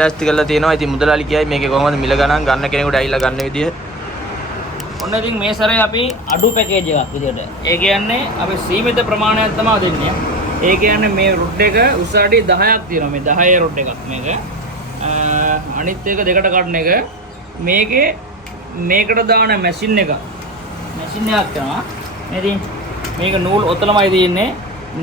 ලෑස්ති කරලා තියෙනවා. ඉතින් මුදලාලි කියයි මේකේ කොහොමද මිල ගණන් ගන්න කෙනෙකුට ඇවිල්ලා ගන්න විදිය. ඔන්න ඉතින් මේ සැරේ අපි අඩු පැකේජ් එකක් විදියට. ඒ කියන්නේ අපි සීමිත ප්‍රමාණයක් තමයි දෙන්නේ. ඒ කියන්නේ මේ රොඩ් එක උස අඩි 10ක් තියෙනවා. මේ 10 රොඩ් එකක් මේක. අනිත් එක දෙකට කඩන එක. මේකේ මේකට දාන මැෂින් එකක් කරනවා. ඉතින් මේක නූල් ඔතලමයි තියෙන්නේ.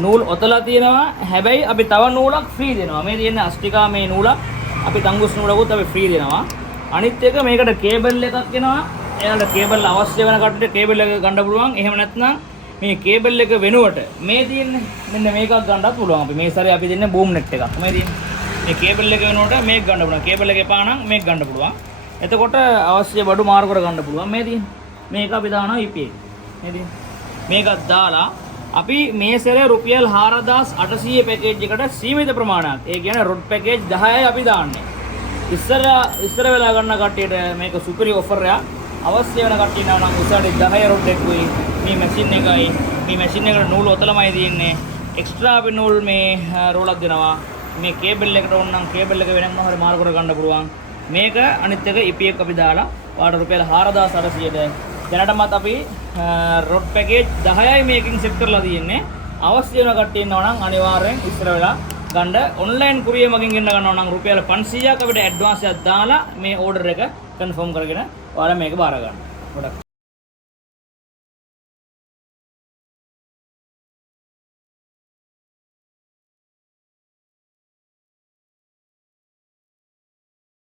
නූල් ඔතලා තියෙනවා. හැබැයි අපි තව නූලක් ෆ්‍රී දෙනවා. මේ තියෙන්නේ අස්ටිකා මේ නූලක්. අපි තංගුස් නූලකුත් අපි ෆ්‍රී දෙනවා. අනිත් එක මේකට කේබල් එකක් එනවා. එයාලට කේබල් අවශ්‍ය වෙන කට්ටියට කේබල් එක ගන්න පුළුවන්. එහෙම නැත්නම් මේ කේබල් එක වෙනුවට මේ තියෙන්නේ මෙන්න මේකක් ගන්නත් පුළුවන්. අපි මේ සැරේ අපි දෙන්නේ බූම් නෙට් එකක්. මේ තියෙන්නේ. මේ කේබල් එක වෙනුවට මේක ගන්න පුළුවන්. කේබල් එක එපා නම් මේක ගන්න පුළුවන්. එතකොට අවශ්‍ය බඩු මාරු කර ගන්න පුළුවන්. මේ තියෙන්නේ. මේක අපි දානවා EPA. මේ තියෙන්නේ. මේකත් දාලා අපි මේ සැරේ රුපියල් 4800 පැකේජ් එකට සීමිත ප්‍රමාණයක්. ඒ කියන්නේ රොඩ් පැකේජ් 10යි අපි දාන්නේ. ඉස්සර වෙලා ගන්න කට්ටියට මේක සුපිරි ඔෆර් එකක්. අවශ්‍ය වෙන කට්ටිය නම් උසාවි 10 රොඩ් එකකුයි මේ මැෂින් එකයි. මේ මැෂින් එකට නූල් ඔතලමයි තියෙන්නේ. එක්ස්ට්‍රා අපි නූල් මේ රෝලක් දෙනවා. මේ කේබල් එකට ඕන නම් කේබල් එක වෙනම හරි මාරු කර ගන්න පුළුවන්. මේක අනිත් එක EPA එක අපි දාලා වාට රුපියල් 4800ට දැනටමත් අපි රොඩ් පැකේජ් 10යි මේකින් සෙට් කරලා තියෙන්නේ. අවශ්‍ය වෙන කට්ටිය ඉන්නවා නම් අනිවාර්යෙන් ඉස්සර වෙලා ගන්න. ඔන්ලයින් කුරියර් මගින් ගෙන්න ගන්නවා නම් රුපියල් 500ක් අපිට ඇඩ්වාන්ස් එකක් දාලා මේ ඕඩර් එක කන්ෆර්ම් කරගෙන ඔයාලා මේක බාර ගන්න. ගොඩක්